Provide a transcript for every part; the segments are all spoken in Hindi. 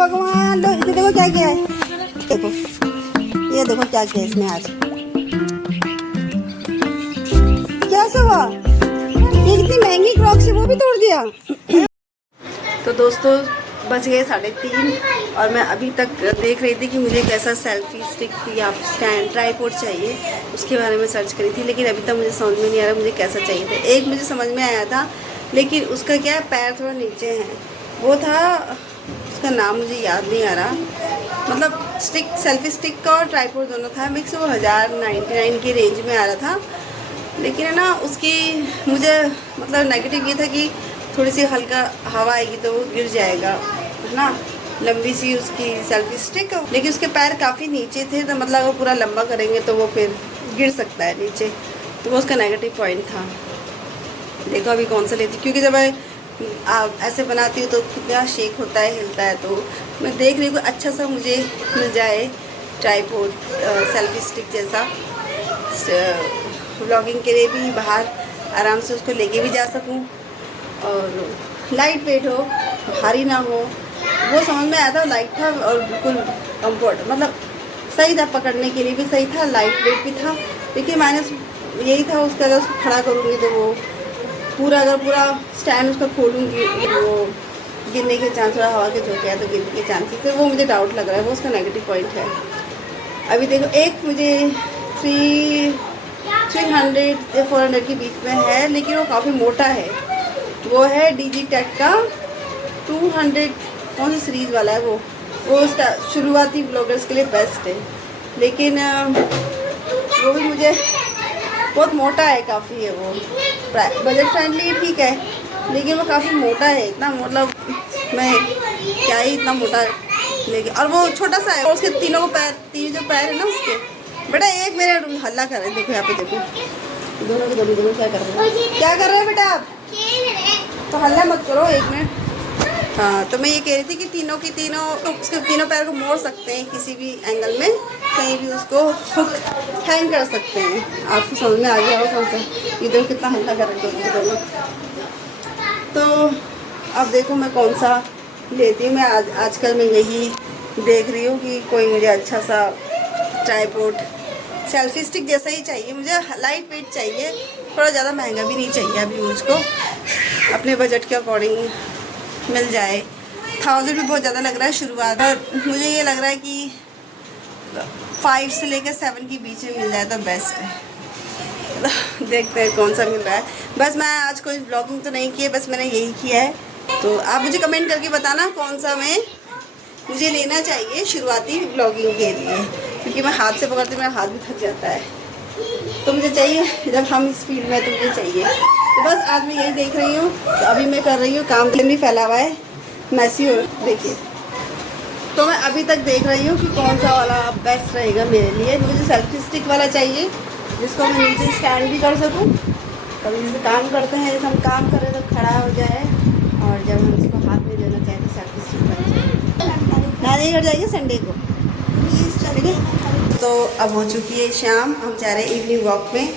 भगवान, लो ये देखो क्या किया है, देखो ये देखो क्या किया इसने आज। क्या हुआ, ये कितनी महंगी क्रॉक्स है वो भी तोड़ दिया। तो दोस्तों बज गए 3:30 और मैं अभी तक देख रही थी कि मुझे कैसा सेल्फी स्टिक या स्टैंड ट्राइपॉड चाहिए, उसके बारे में सर्च करी थी, लेकिन अभी तक मुझे समझ में नहीं आ रहा मुझे कैसा चाहिए था। एक मुझे समझ में आया था, लेकिन उसका क्या है, पैर थोड़ा नीचे हैं, वो था, उसका नाम मुझे याद नहीं आ रहा। मतलब स्टिक, सेल्फी स्टिक का और ट्राइपॉड दोनों था, मिक्स, वो 1099 की रेंज में आ रहा था। लेकिन है ना, उसकी मुझे मतलब नेगेटिव ये था कि थोड़ी सी हल्का हवा आएगी तो वो गिर जाएगा, है ना, लंबी सी उसकी सेल्फी स्टिक। लेकिन उसके पैर काफ़ी नीचे थे, तो मतलब वो पूरा लंबा करेंगे तो वो फिर गिर सकता है नीचे, तो वो उसका नेगेटिव पॉइंट था। देखो अभी कौन सा लेती, क्योंकि जब मैं ऐसे बनाती हूँ तो कितना शेक होता है, हिलता है, तो मैं देख रही हूँ अच्छा सा मुझे मिल जाए ट्राइपॉड सेल्फी स्टिक जैसा, व्लॉगिंग के लिए भी बाहर आराम से उसको लेके भी जा सकूँ, और लाइट वेट हो, भारी ना हो, वो समझ में आया था। लाइट था और बिल्कुल कंफर्ट, मतलब सही था, पकड़ने के लिए भी सही था, लाइट वेट भी था। लेकिन माइनस यही था उसका, अगर उसको खड़ा करूँगी तो वो पूरा, अगर पूरा स्टैंड उसका खोलूँगी वो गिरने के चांस, थोड़ा हवा के झोंके है तो गिरने के चांसेस है, वो मुझे डाउट लग रहा है, वो उसका नेगेटिव पॉइंट है। अभी देखो एक मुझे 300 या 400 के बीच में है, लेकिन वो काफ़ी मोटा है, वो है डिजिटेक का 200, कौन सी सीरीज़ वाला है वो शुरुआती ब्लॉगर्स के लिए बेस्ट है। लेकिन वो भी मुझे बहुत मोटा है, काफ़ी है वो, बजट फ्रेंडली ठीक है, लेकिन वो काफ़ी मोटा है, इतना मतलब मैं क्या ही इतना मोटा, लेकिन और वो छोटा सा है, और उसके तीन जो पैर है ना उसके, बेटा एक मेरे हल्ला कर रहे हैं, देखो यहाँ पे देखो, दोनों क्या कर रहे हैं, क्या कर रहे हैं बेटा आप, तो हल्ला मत करो, 1 मिनट। हाँ, तो मैं ये कह रही थी कि उसके तीनों पैर को मोड़ सकते हैं किसी भी एंगल में, कहीं भी उसको हुक हैंग कर सकते हैं। आपको समझ में आ गया हो कौन सा, ये देखो कितना हल्ला कर रहे हैं दोनों। तो अब देखो मैं कौन सा लेती हूँ। मैं आजकल मैं यही देख रही हूँ कि कोई मुझे अच्छा सा ट्राइपॉड सेल्फी स्टिक जैसा ही चाहिए, मुझे लाइट वेट चाहिए, थोड़ा ज़्यादा महंगा भी नहीं चाहिए, अभी मुझको अपने बजट के अकॉर्डिंग मिल जाए। 1000 भी बहुत ज़्यादा लग रहा है शुरुआत, और मुझे ये लग रहा है कि 5 से लेकर 7 के बीच में मिल जाए तो बेस्ट है। देखते हैं कौन सा मिल रहा है। बस मैं आज कोई ब्लॉगिंग तो नहीं की है, बस मैंने यही किया है। तो आप मुझे कमेंट करके बताना कौन सा मुझे लेना चाहिए शुरुआती ब्लॉगिंग के लिए, क्योंकि मैं हाथ से पकड़ती मेरा हाथ भी थक जाता है, तो मुझे चाहिए, जब हम इस फील्ड में तो मुझे चाहिए। तो बस आज मैं यही देख रही हूँ, तो अभी मैं कर रही हूँ काम, भी फैला हुआ है मैसी हो, देखिए। तो मैं अभी तक देख रही हूँ कि कौन सा वाला बेस्ट रहेगा मेरे लिए। मुझे सेल्फी स्टिक वाला चाहिए, जिसको मैं नीचे स्टैंड भी कर सकूँ, कभी जैसे काम करते हैं, जैसे हम काम करें तो खड़ा हो जाए, और जब हम उसको हाथ में देना चाहें तो सेल्फी स्टिक बन जाए। नानी घर जाइए संडे को, ठीक है। तो अब हो चुकी है शाम, हम जा रहे हैं इवनिंग वॉक में।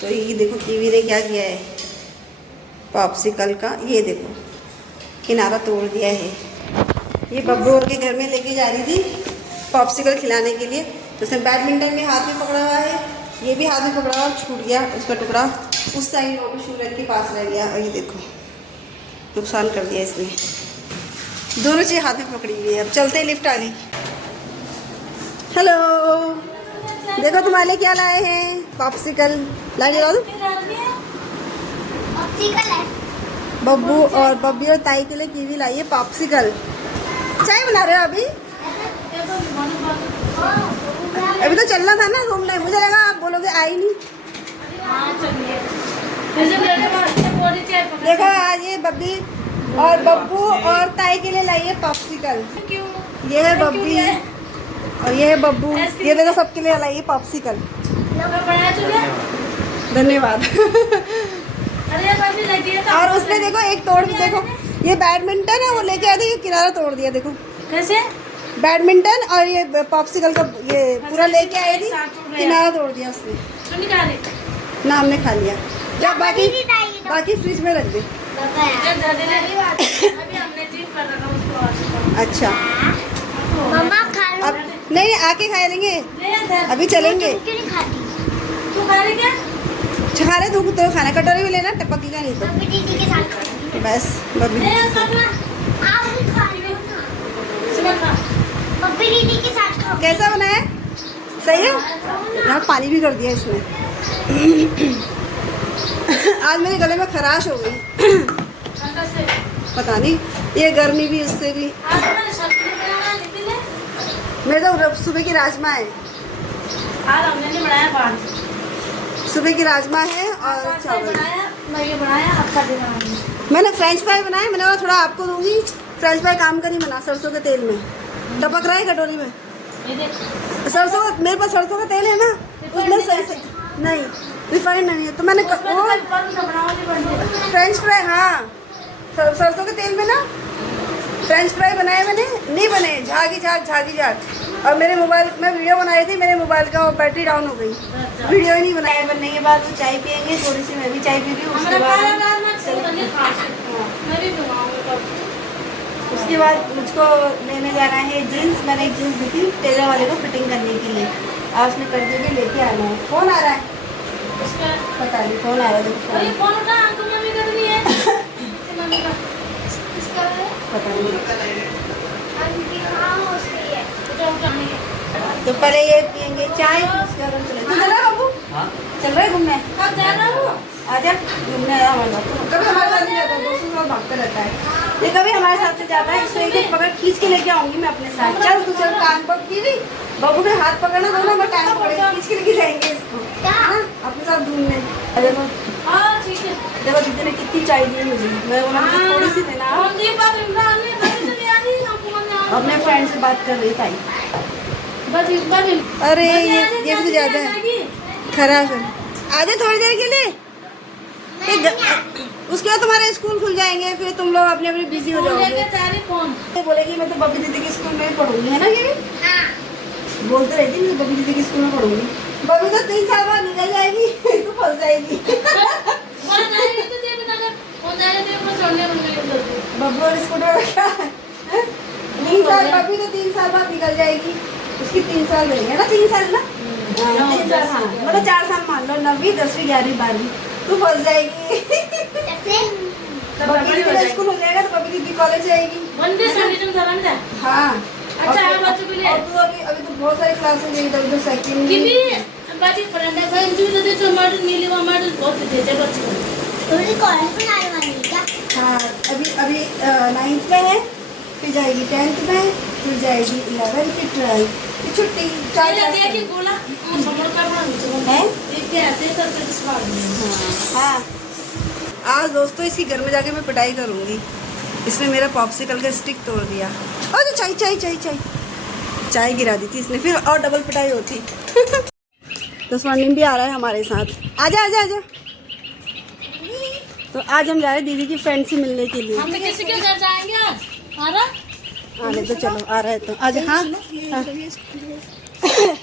तो ये देखो कीवी ने क्या किया है, पॉप्सिकल का, ये देखो किनारा तोड़ दिया है। ये बब्बू के घर में लेके जा रही थी पॉप्सिकल खिलाने के लिए, तो उसने बैडमिंटन में हाथ में पकड़ा हुआ है, ये भी हाथ में पकड़ा हुआ, छूट गया उसका टुकड़ा, उस साइड वो भी शूरज के पास रह गया, और ये देखो नुकसान कर दिया इसने, दोनों चीज़ हाथ में पकड़ी हुई है। अब चलते ही लिफ्ट आ गई। हेलो, देखो तुम्हारे लिए क्या लाए हैं, पॉप्सिकल लाए, बब्बू और बब्बी और ताई के लिए कीवी लाई है पॉप्सिकल। चाय बना रहे हो अभी? अभी तो चलना था ना घूमने, मुझे लगा आप बोलोगे आई नहीं। देखो आज ये बब्बी और बब्बू और ताई के लिए लाई है पॉप्सिकल। ये है बब्बी और ये है बब्बू, ये देखो सबके लिए लाई है पॉप्सिकल। धन्यवाद। और उसने देखो एक तोड़ भी, देखो ये बैडमिंटन है, वो लेके आया था, ये किनारा तोड़ दिया, देखो कैसे बैडमिंटन और ये पॉप्सिकल का ये पूरा लेके आई थी, किनारा तोड़ दिया उसने। ना हमने खा लिया, जब बाकी फ्रिज में रख दे। अच्छा नहीं आके खा लेंगे, अभी चलेंगे। तू खा रही क्या? खा रहे तू तो खाना, कटोरी में लेना, टपक का नहीं तो बब्बी दीदी के साथ खाऊंगी। बस। बब्बी आप भी खा लो ना। बब्बी दीदी के साथ खाओ। कैसा बना है? सही है यार, पानी भी कर दिया इसमें। आज मेरे गले में खराश हो गई। पता नहीं, ये गर्मी भी उससे भी। मेरे तो सुबह की राजमा है, आज हमने नहीं बनाया बाहर। सुबह की राजमा है और चावल। मैं ये बनाया, आपका भी बनाया। मैंने फ्रेंच फ्राई बनाए, मैंने बोला थोड़ा आपको दूंगी। फ्रेंच फ्राई काम का नहीं बना, सरसों के तेल में टपक रहा है कटोरी में। ये देख, सरसों का, मेरे पास सरसों का तेल है ना, उसमें सही से नहीं, रिफाइंड नहीं है तो मैंने फ्रेंच फ्राई, हाँ सरसों के तेल में ना फ्रेंच फ्राई बनाए मैंने, नहीं बने, झागी झाग। और मेरे मोबाइल में वीडियो बनाई थी, मेरे मोबाइल का बैटरी डाउन हो गई, वीडियो ही नहीं बनाया। बनने के बाद तो चाय पियेंगे, थोड़ी सी मैं भी चाय पी रही हूँ। उसके बाद मुझको लेने जाना है जीन्स। मैंने एक जीन्स दी थी टेलर वाले को फिटिंग करने के लिए, आज उसने कर दिया कि लेके आना है। फोन आ रहा है, पता नहीं फोन आ रहा है, पता नहीं। तो पहले ये पियेंगे चाय, उसके बाद चले। तू चल रहा है बाबू? चल रहा है घूमने? कब जा रहा हूँ? आजा घूमने आया हमारा। कभी हमारे साथ नहीं जाता, दोस्तों के साथ भागता रहता है। ये कभी हमारे साथ से जाता है, इसको एक पकड़ खींच के लेके आऊंगी मैं अपने साथ। चल तू चल, कान पकड़ी नहीं, बाबू के हाथ पकड़ना दोनों, मैं टाइम पकड़ेगा, खींच के लेके जाएंगे इसको अपने साथ घूमने। देखो देखो दीदी ने कितनी चाय दी मुझे, मैं बोला मुझे थोड़ी सी देना। अपने फ्रेंड से बात कर रही थी। अरे ये भी ज्यादा है, खराब है। आजा थोड़ी देर के लिए, उसके बाद तुम्हारे स्कूल खुल जाएंगे, फिर तुम लोग अपने अपने बिजी हो जाओगे। बोलेगी मैं तो बब्बी दीदी के स्कूल में ही पढ़ूंगी, है ना? ये बोलते रहती मैं बब्बी दीदी के स्कूल में पढ़ूंगी। बब्बी तो 3 साल बाद निकल जाएगी, तो फंस जाएगी। बब्बू और स्कूटर में क्या है? 3 साल, बब्बी तो 3 साल बाद निकल जाएगी, उसकी 3 साल रहेंगे ना, 3 साल ना, 3 साल, हाँ मतलब 4 साल मान लो, 9वीं 10वीं 11वीं 12वीं तू फंस जाएगी। बब्बी दीदी स्कूल हो जाएगा तो बब्बी दीदी कॉलेज जाएगी। हाँ अच्छा है और तू अभी तो बहुत सारी क्लासेस है, इधर सेकंड हाँ अभी 9th में है, फिर जाएगी 10th में, फिर जाएगी 11th, फिर 12th, फिर छुट्टी। 4 हाँ आज दोस्तों इसकी घर में जाके मैं पिटाई करूँगी। इसने मेरा पॉप्सिकल का स्टिक तोड़ दिया। और जो चाय गिरा दी थी इसने, फिर और डबल पिटाई होती। तो स्वर्णिम भी आ रहा है हमारे साथ। आजा। तो आज हम जा रहे हैं दीदी की फ्रेंड से मिलने के लिए। हम किसी के घर जाएंगे आज? आने तो चलो, आ रहा है तो आज। हाँ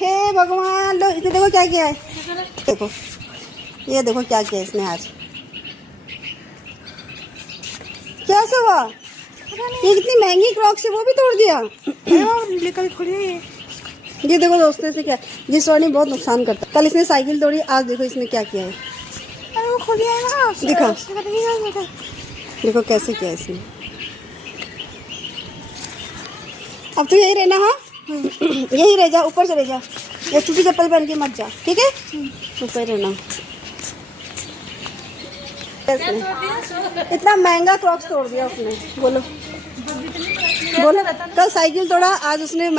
हे भगवान, लो इसे देखो क्या किया है, देखो ये देखो क्या किया इसने आज। कैसे हुआ? ये कितनी महंगी क्रॉक्स है, वो भी तोड़ दिया। लेकर खोलिए। ये देखो दोस्तों से क्या, ये सोनी बहुत नुकसान करता है। कल इसने साइकिल तोड़ी, आज देखो इसने क्या किया है। अरे वो खोलिए ना, दिखा देखो कैसे किया इसने। अब तो यही रहना। हाँ यही रह जा, ऊपर चले जा, या छुट्टी चप्पल पहन के मत जा, ठीक है? ऊपर रहना। इतना महंगा क्रॉक्स तोड़ दिया उसने। बोलो कल साइकिल तोड़ा, आज उसने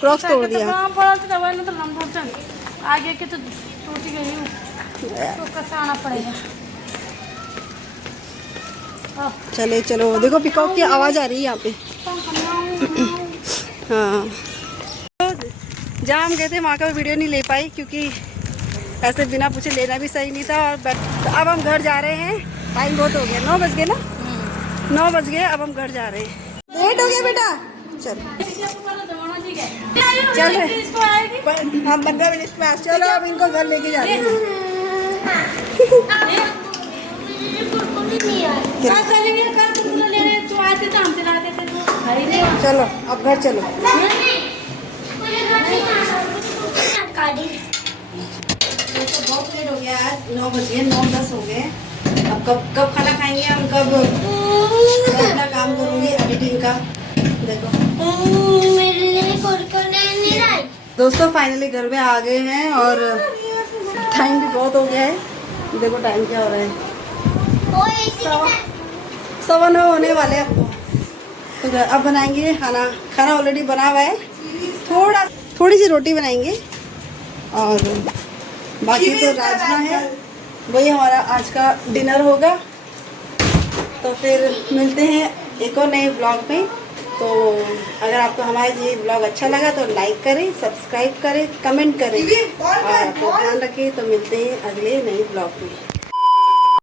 क्रॉक्स तोड़ दिया। आगे के तो टूट गई, तो कसाना पड़ेगा। चलो देखो पिकॉक की आवाज़ आ रही है यहाँ पे। हाँ जहाँ हम गए थे वहाँ का वीडियो नहीं ले पाई, क्योंकि ऐसे बिना पूछे लेना भी सही नहीं था। और तो अब हम घर जा रहे हैं, टाइम बहुत हो गया, 9 बज गए ना, 9 बज गए। अब हम घर जा रहे हैं, लेट हो गया बेटा। चल हम 15 मिनट में आ, चलो अब इनको घर लेके जा रहे हैं। चलो अब घर चलो। काटी तो बहुत लेट हो गया आज, 9 बज गए, 9-10 हो गए। अब कब खाना खाएंगे हम, कब मैं अपना काम करूँगी एडिटिंग का। देखो मेरे लिए कुरकुरे नहीं लाई। दोस्तों फाइनली घर में आ गए हैं और टाइम भी बहुत हो गया है। देखो टाइम क्या हो रहा है, वो इसी के साथ 9:15 होने वाले हैं अब तो अब बनाएंगे खाना। खाना ऑलरेडी बना हुआ है, थोड़ी सी रोटी बनाएंगे और बाकी तो राजमा है, वही हमारा आज का डिनर होगा। तो फिर मिलते हैं एक और नए ब्लॉग में। तो अगर आपको हमारा ये ब्लॉग अच्छा लगा तो लाइक करें, सब्सक्राइब करें, कमेंट करें और आपको ध्यान रखें। तो मिलते हैं अगले नए ब्लॉग में।